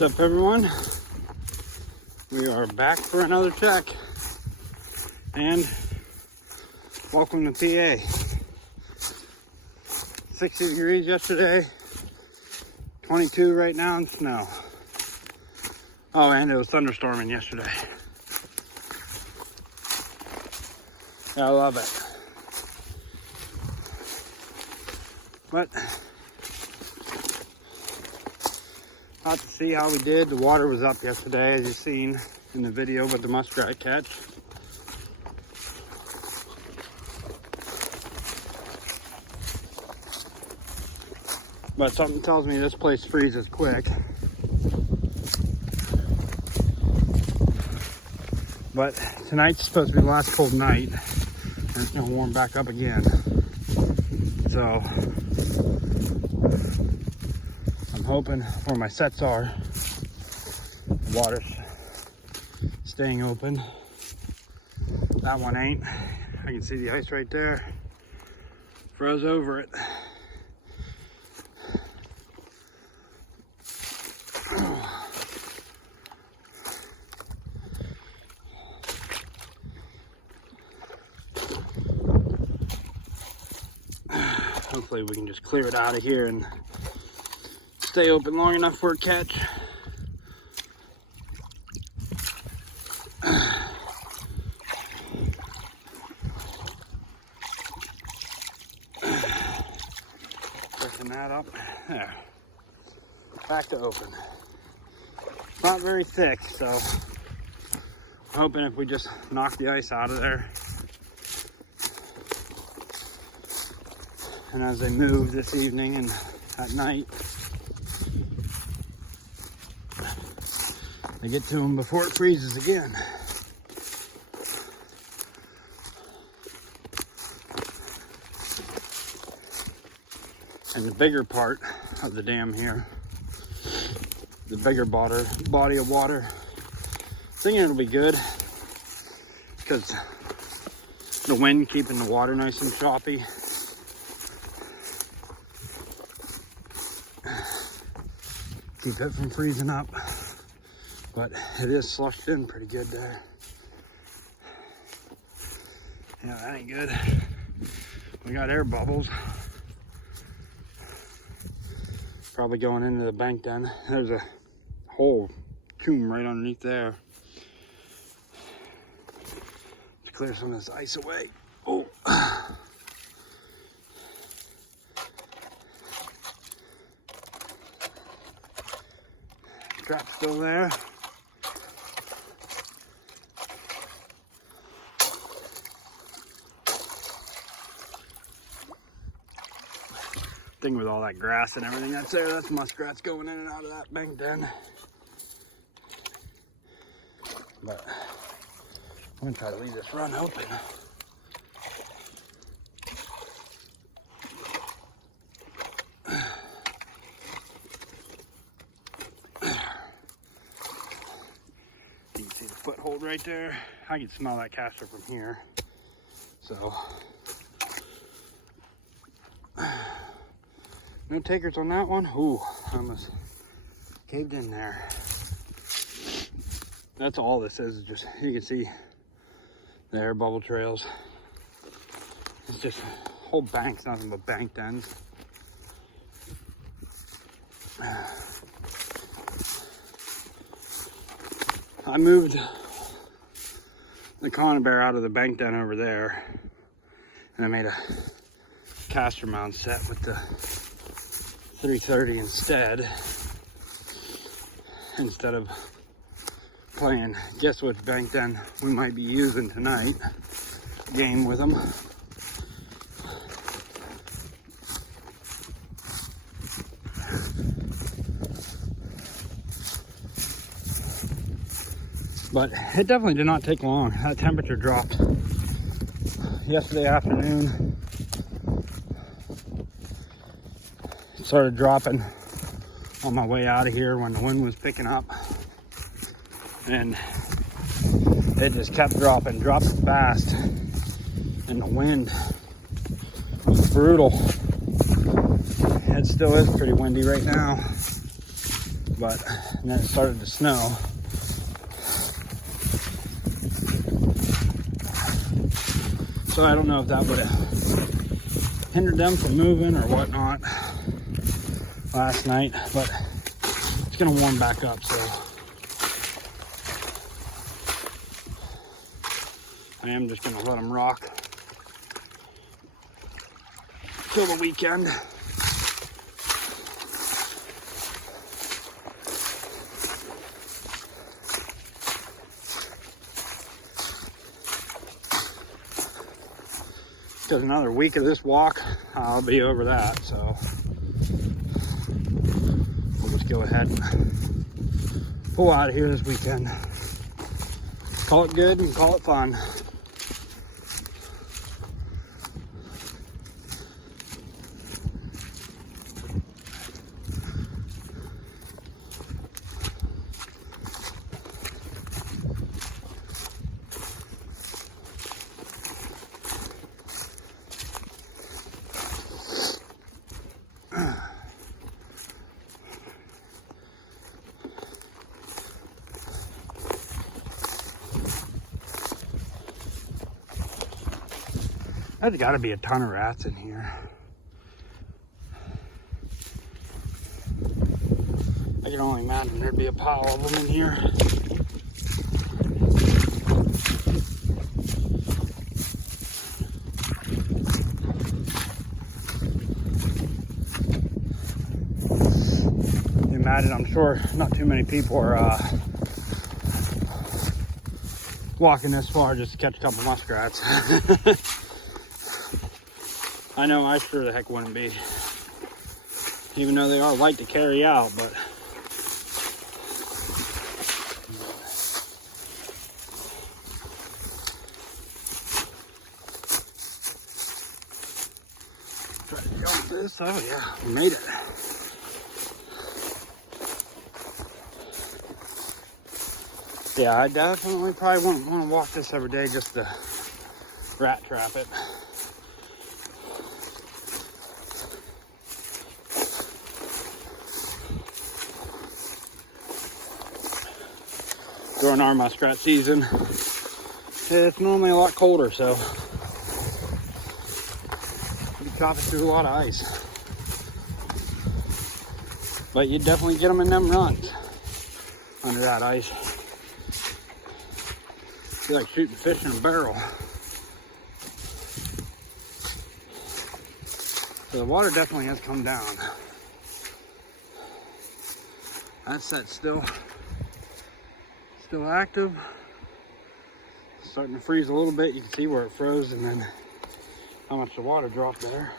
What's up, everyone? We are back for another check, and welcome to PA. 60 degrees yesterday, 22 right now, and snow. Oh, and it was thunderstorming yesterday. Yeah, I love it. But out to see how we did. The water was up yesterday, as you've seen in the video with the muskrat catch. But something tells me this place freezes quick. But tonight's supposed to be the last cold night, and it's gonna warm back up again. So I'm hoping where my sets are, the water's staying open. That one ain't. I can see the ice right there. Froze over it. Hopefully we can just clear it out of here and stay open long enough for a catch. Pushing that up. There. Back to open. Not very thick, so I'm hoping if we just knock the ice out of there. And as they move this evening and at night, they get to them before it freezes again. And the bigger part of the dam here, the bigger body of water, thinking it'll be good because the wind keeping the water nice and choppy. Keep it from freezing up, but it is slushed in pretty good there. Yeah, that ain't good. We got air bubbles. Probably going into the bank den. There's a whole tomb right underneath there. To clear some of this ice away. Oh. Trap's still there. Thing with all that grass and everything that's there, that's muskrats going in and out of that bank den. But I'm gonna try to leave this run open. Foothold right there. I can smell that castor from here. So no takers on that one. Ooh, I almost caved in there. That's all this is just, you can see the air bubble trails. It's just whole banks, nothing but bank dens. I moved the conibear out of the bank den over there, and I made a castor mound set with the 330 instead of playing guess which bank den we might be using tonight game with them. But it definitely did not take long. That temperature dropped yesterday afternoon. It started dropping on my way out of here when the wind was picking up. And it just kept dropping fast. And the wind was brutal. It still is pretty windy right now. but then it started to snow. So I don't know if that would have hindered them from moving or whatnot last night, but it's gonna warm back up, so I am just gonna let them rock till the weekend. Because another week of this walk, I'll be over that, so we'll just go ahead and pull out of here this weekend. Call it good and call it fun. There's got to be a ton of rats in here. I can only imagine there'd be a pile of them in here. Imagine, I'm sure not too many people are walking this far just to catch a couple muskrats. I know I sure the heck wouldn't be, even though they are light to carry out, but try to jump this. Oh yeah, we made it. Yeah, I definitely probably won't want to walk this every day just to rat trap it. During our muskrat season, it's normally a lot colder, so you chop it through a lot of ice. But you definitely get them in them runs under that ice. It's like shooting fish in a barrel. So the water definitely has come down. That's set still active. Starting to freeze a little bit. You can see where it froze and then how much the water dropped there.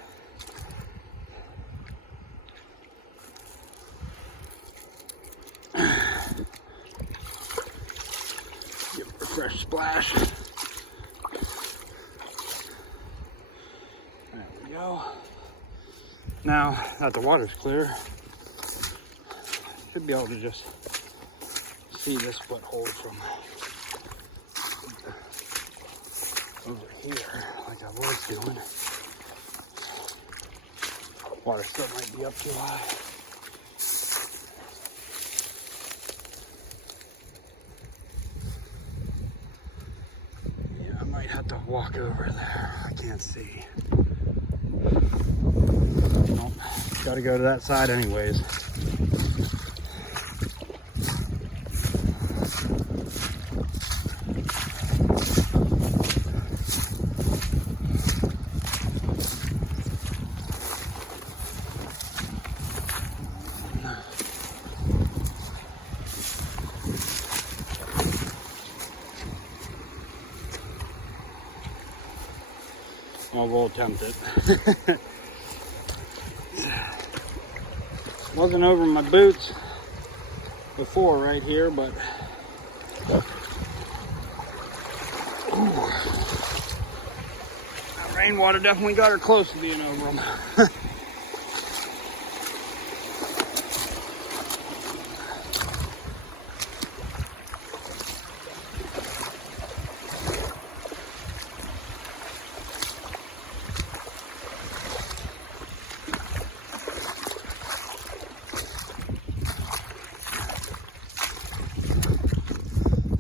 Give it a fresh splash. There we go. Now that the water's clear, should be able to just see this foothold from over here, like I was doing. Water still might be up too high. Yeah, I might have to walk over there. I can't see. Nope. Gotta go to that side anyways. Well, we'll attempt it. Wasn't over my boots before right here, but that rainwater definitely got her close to being over them.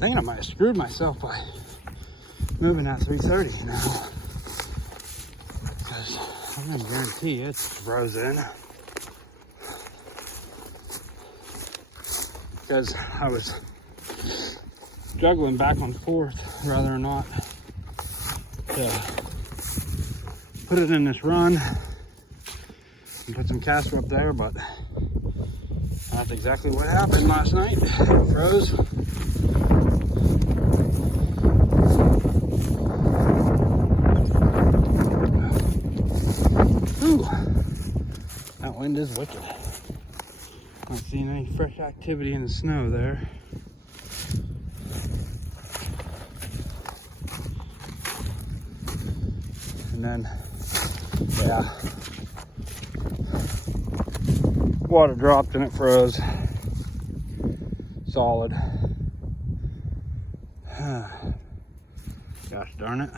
thinking I might have screwed myself by moving that 330 now. Because I'm gonna guarantee it's frozen. Because I was juggling back and forth whether or not to put it in this run and put some caster up there, but that's exactly what happened last night. It froze. Ooh, that wind is wicked. Not seeing any fresh activity in the snow there. And then, yeah, water dropped and it froze. Solid. Gosh darn it.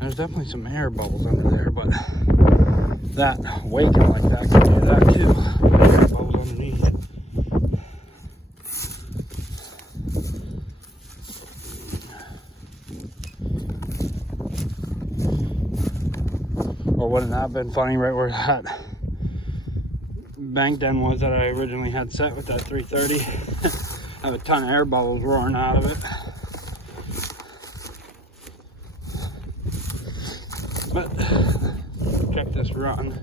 There's definitely some air bubbles under there, but that waking like that can do that too. Air bubbles underneath. Or wouldn't that have been funny right where that bank den was that I originally had set with that 330? Have a ton of air bubbles roaring out of it. But check this run.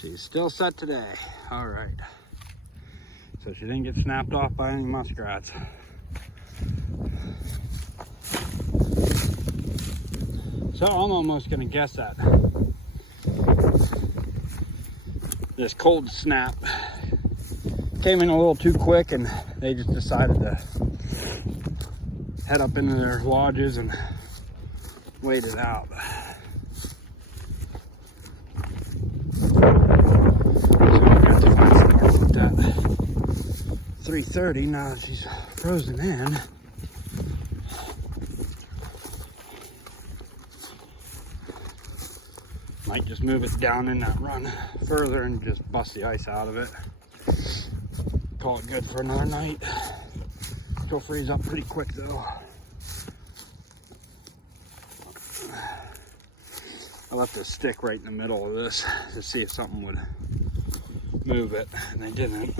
She's still set today. All right. So she didn't get snapped off by any muskrats. So I'm almost gonna guess that this cold snap came in a little too quick and they just decided to head up into their lodges and wait it out. So I got to find somewhere with that 330 now that she's frozen in. Might just move it down in that run further and just bust the ice out of it. Call it good for another night. She'll freeze up pretty quick though. I left a stick right in the middle of this to see if something would move it, and they didn't.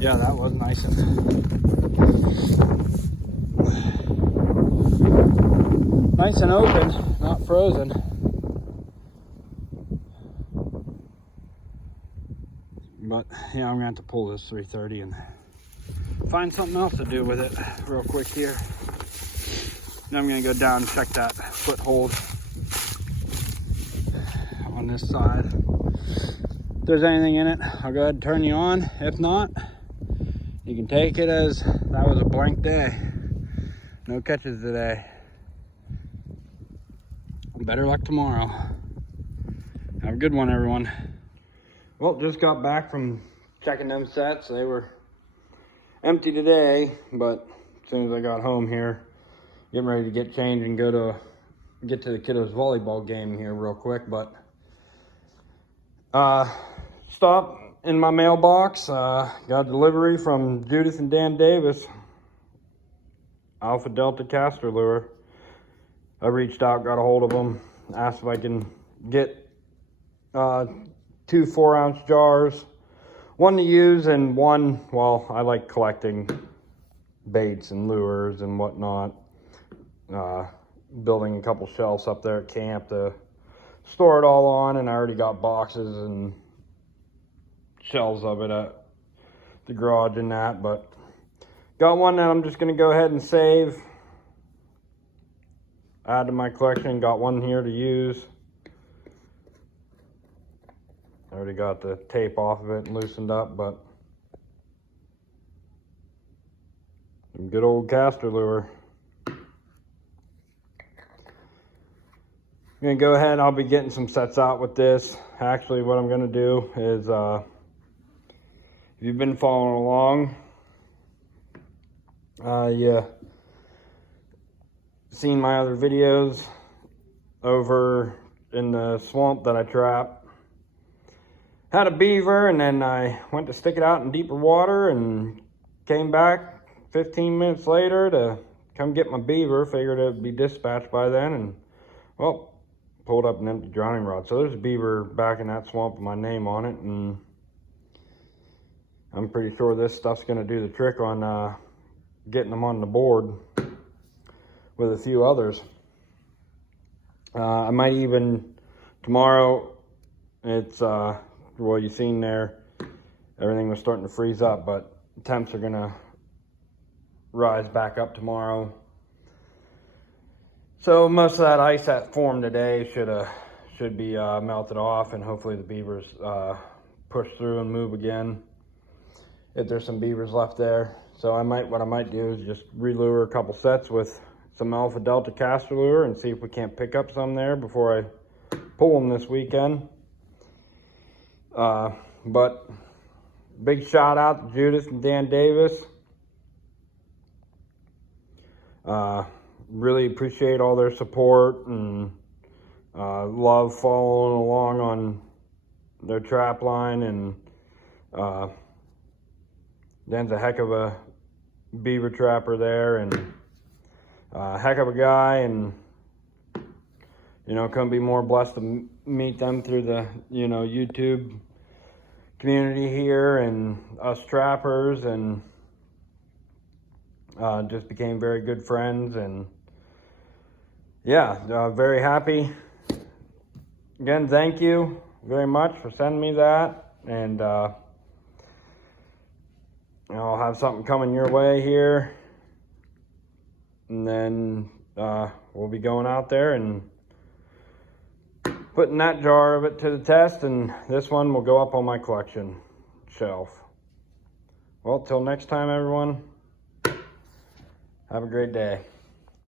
Yeah, that was nice and open, not frozen. But yeah, I'm gonna have to pull this 330 and find something else to do with it real quick here. Then I'm gonna go down and check that foothold on this side. If there's anything in it, I'll go ahead and turn you on. If not, you can take it as that was a blank day. No catches today. Better luck tomorrow. Have a good one, everyone. Well, just got back from checking them sets. They were empty today, but as soon as I got home here, getting ready to get changed and get to the kiddos volleyball game here real quick. But stopped in my mailbox, got a delivery from Judith and Dan Davis, Alpha Delta Caster Lure. I reached out, got a hold of them, asked if I can get 2 4-ounce jars, one to use and one, well, I like collecting baits and lures and whatnot. Building a couple shelves up there at camp to store it all on, and I already got boxes and shelves of it at the garage and that, but got one that I'm just going to go ahead and save, add to my collection. Got one here to use. I already got the tape off of it and loosened up, but good old caster lure. I'm gonna go ahead, I'll be getting some sets out with this. Actually, what I'm gonna do is, if you've been following along, you seen my other videos over in the swamp that I trap. Had a beaver, and then I went to stick it out in deeper water and came back 15 minutes later to come get my beaver. Figured it'd be dispatched by then, and well, pulled up an empty drowning rod. So there's a beaver back in that swamp with my name on it, and I'm pretty sure this stuff's gonna do the trick on getting them on the board with a few others. I might even, tomorrow, it's, well, you've seen there, everything was starting to freeze up, but temps are gonna rise back up tomorrow. So most of that ice that formed today should be melted off, and hopefully the beavers push through and move again, if there's some beavers left there. So what I might do is just relure a couple sets with some Alpha Delta caster lure and see if we can't pick up some there before I pull them this weekend. But big shout out to Judas and Dan Davis. Really appreciate all their support and love following along on their trap line, and Dan's a heck of a beaver trapper there, and heck of a guy, and you know, couldn't be more blessed to meet them through the, you know, YouTube community here and us trappers, and just became very good friends. And yeah, very happy. Again, thank you very much for sending me that, and I'll have something coming your way here, and then we'll be going out there and putting that jar of it to the test, and this one will go up on my collection shelf. Well, till next time, everyone, have a great day.